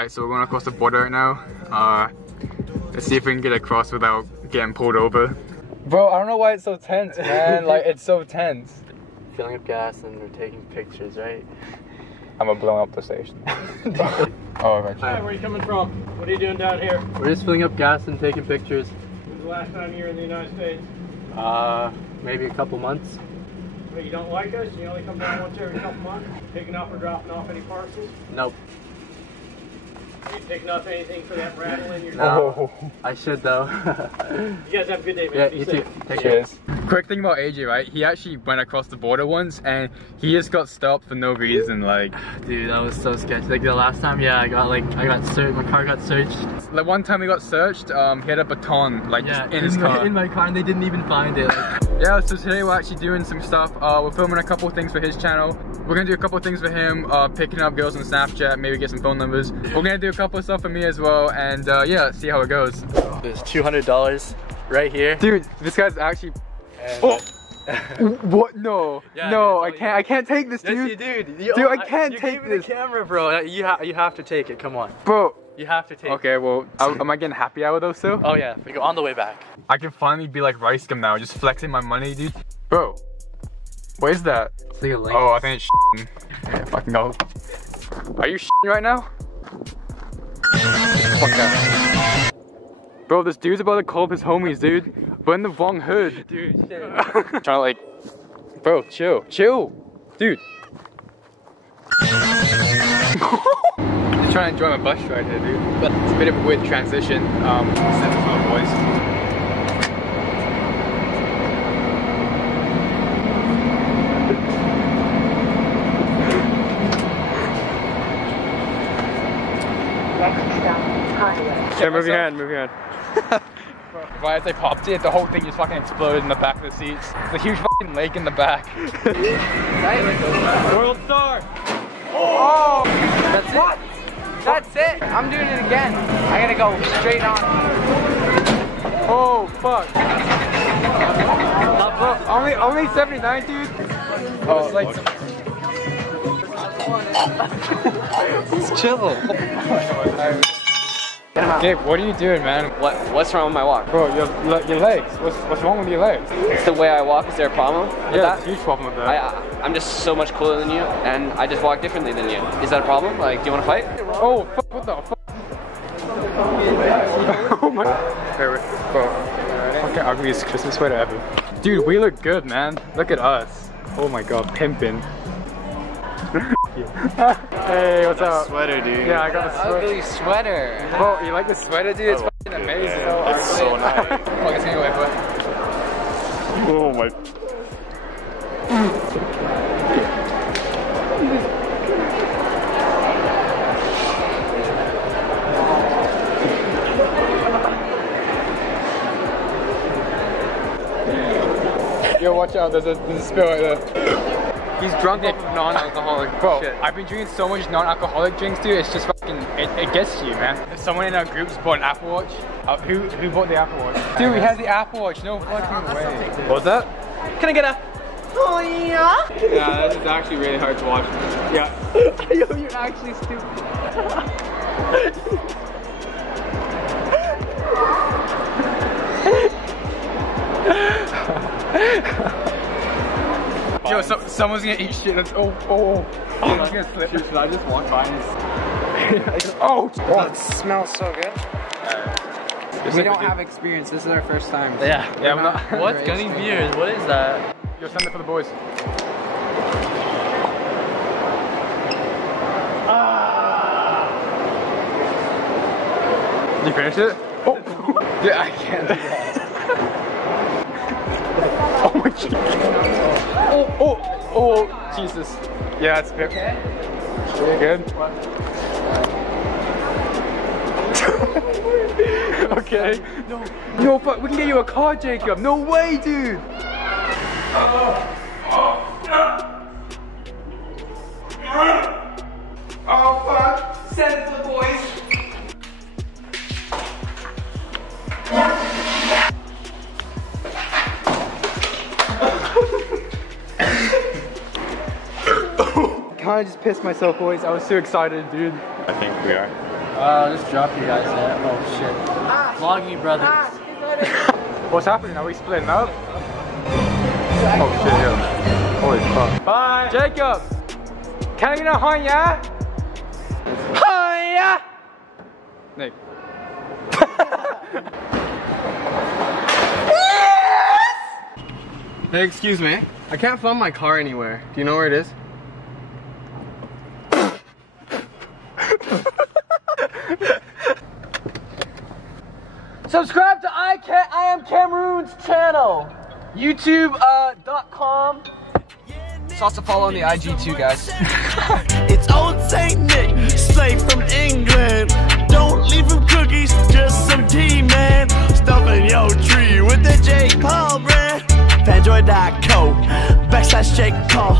Alright, so we're going across the border right now. Let's see if we can get across without getting pulled over. Bro, I don't know why it's so tense, man. Like, it's so tense. Filling up gas and we're taking pictures, right? I'm gonna blow up the station. Oh, right. Hi, where are you coming from? What are you doing down here? We're just filling up gas and taking pictures. When's the last time you were in the United States? Maybe a couple months. Well, you don't like us? You only come down once every couple months? Picking up or dropping off any parcels? Nope. Are you picking up anything for that rattle in your No. I should though. You guys have a good day, man. Yeah, Be you safe. too. Take care. Cheers. Quick thing about AJ, right? He actually went across the border once and he just got stopped for no reason, like. Dude, that was so sketchy. Like the last time, yeah, I got searched, my car got searched. Like one time he got searched, he had a baton, like Yeah, just in his car. in my car and they didn't even find it. Like. Yeah, so today we're actually doing some stuff. We're filming a couple things for his channel. We're gonna do a couple things for him, picking up girls on Snapchat, maybe get some phone numbers. We're gonna do a couple of stuff for me as well, and yeah, let's see how it goes. There's $200 right here. Dude, this guy's actually. Oh! What? No, Yeah, no, dude, I can't take this, dude. Yes, you do. Dude, I can't take You gave me this. the camera, bro. You have to take it. Come on. Bro. You have to take it. Okay, well, am I getting happy hour though still? Oh yeah, we go on the way back. I can finally be like Rice Gum now, just flexing my money, dude. Bro, what is that? It's like a link. Oh, I think it's yeah, fucking go. Are you right now? Fuck that. Bro, this dude's about to call up his homies, dude. We're in the wrong hood. Dude, shit. Trying to like, bro, chill, dude. Just trying to enjoy my bus ride here, dude. But it's a bit of a weird transition. Since it's little boys. Highway. Yeah, move your hand. Right as I popped it, the whole thing just fucking exploded in the back of the seats. It's a huge fucking lake in the back. World Star! Oh! That's it. That's it. I'm doing it again. I gotta go straight on. Oh, fuck. Only 79, dude? Oh, it's like... It's chill. Gabe, what are you doing, man? What's wrong with my walk? Bro, your legs. What's wrong with your legs? It's the way I walk. Is there a problem with Yeah, that? there's a huge problem with that. I'm just so much cooler than you, and I just walk differently than you. Is that a problem? Like, do you want to fight? Oh, fuck, what the fuck? Oh my... Bro, fucking ugliest Christmas sweater ever. Dude, we look good, man. Look at us. Oh my god, pimpin'. Hey, what's up? Sweater, dude. Yeah, I got a sweater. Ugly sweater. Bro, you like the sweater, dude? It's fucking amazing. It's so nice. Fuck, it's anyway, but... Oh my. Yo, watch out, there's a spill right there. He's drunk off of non-alcoholic. Bro, shit. I've been drinking so much non-alcoholic drinks, dude, it's just fucking, it gets to you, man. Someone in our groups bought an Apple Watch. Who bought the Apple Watch? Dude, he has the Apple Watch, no fucking way. What was that? Can I get a? Oh yeah. Yeah, this is actually really hard to watch. Yeah. Yo, you're actually stupid. Yo, someone's gonna eat shit. Someone's gonna slip. Should I just walk by and oh, It smells so good. We don't have experience. This is our first time. Yeah. Yeah, we're not. What? Gunny beers? What is that? Yo, send it for the boys. Did you finish it? Oh, dude, I can't do that. Oh my god. Oh, Jesus. Yeah, it's good. Okay. Really good. Okay. No, but we can get you a car, Jacob. No way, dude. Oh, fuck. Send it to the boys. I just pissed myself, boys. I was too excited, dude. I think we are. Just drop you guys there. Oh shit. Vlogging brothers. What's happening? Are we splitting up? Oh shit, yeah. Holy fuck. Bye! Jacob! Can I get a Hanya? Hanya! Nick. Hey, excuse me. I can't find my car anywhere. Do you know where it is? Subscribe to I Am Cameroon's channel. YouTube.com. It's also follow on the IG too, guys. It's old Saint Nick, straight from England. Don't leave him cookies, just some tea, man. Stuffing your tree with the Jake Paul brand. Fanjoy.co /Jake Paul.